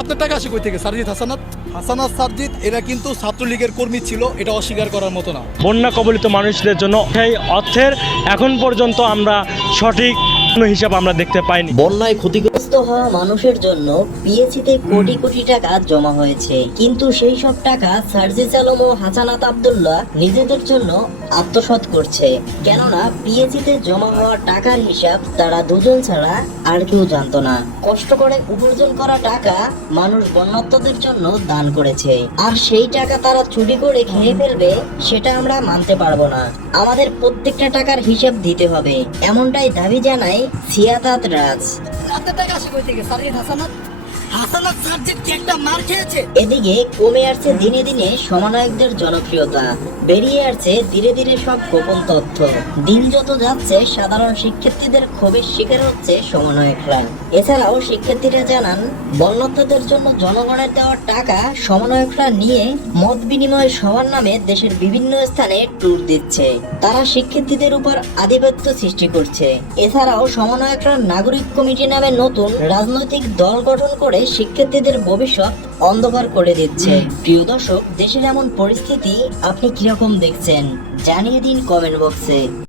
আপনার টাকা আসে কই থেকে? সারজিৎ হাসানাত, হাসানাত সারজিৎ এরা কিন্তু ছাত্রলীগের কর্মী ছিল, এটা অস্বীকার করার মতো না। বন্যা কবলিত মানুষদের জন্য সেই অর্থের এখন পর্যন্ত আমরা সঠিক কোনো হিসাব আমরা দেখতে পাইনি। বন্যায় ক্ষতিগ্রস্ত হওয়া মানুষের জন্য পিএসসিতে কোটি কোটি টাকা জমা হয়েছে, কিন্তু সেই সব টাকা সার্জিস আলম ও হাসানাত আব্দুল্লাহ নিজেদের জন্য আত্মসাৎ করছে। কেননা পিএসসিতে জমা হওয়া টাকার হিসাব তারা দুজন ছাড়া আর কেউ জানতো না। কষ্ট করে উপার্জন করা টাকা মানুষ বন্যার্তদের জন্য দান করেছে, আর সেই টাকা তারা চুরি করে খেয়ে ফেলবে সেটা আমরা মানতে পারবো না। আমাদের প্রত্যেকটা টাকার হিসাব দিতে হবে, এমনটাই দাবি জানায় সিয়াদাত রাজ। আপনার টাকা আসে কই থেকে? সারজিৎ হাসানাত, হাসানাত সারজিৎ কি একটা মার খেয়েছে? এদিকে কমে আসছে দিনে দিনে সমন্বয়কদের জনপ্রিয়তা, বেরিয়ে আসছে ধীরে ধীরে সব গোপন তথ্য। দিন যত যাচ্ছে সাধারণ শিক্ষার্থীদের ক্ষোভের শিকার হচ্ছে সমন্বয়করা। এছাড়াও শিক্ষার্থীরা জানান, বন্যার্তদের জন্য জনগণের দেওয়া টাকা সমন্বয়করা নিয়ে মত বিনিময় সভার নামে দেশের বিভিন্ন স্থানে ট্যুর দিচ্ছে। তারা শিক্ষার্থীদের উপর আধিপত্য সৃষ্টি করছে। এছাড়াও সমন্বয়করা নাগরিক কমিটি নামে নতুন রাজনৈতিক দল গঠন করে শিক্ষার্থীদের ভবিষ্যৎ অন্ধকার করে দিচ্ছে। প্রিয় দর্শক, দেশের এমন পরিস্থিতি আপনি কিরকম দেখছেন জানিয়ে দিন কমেন্ট বক্সে।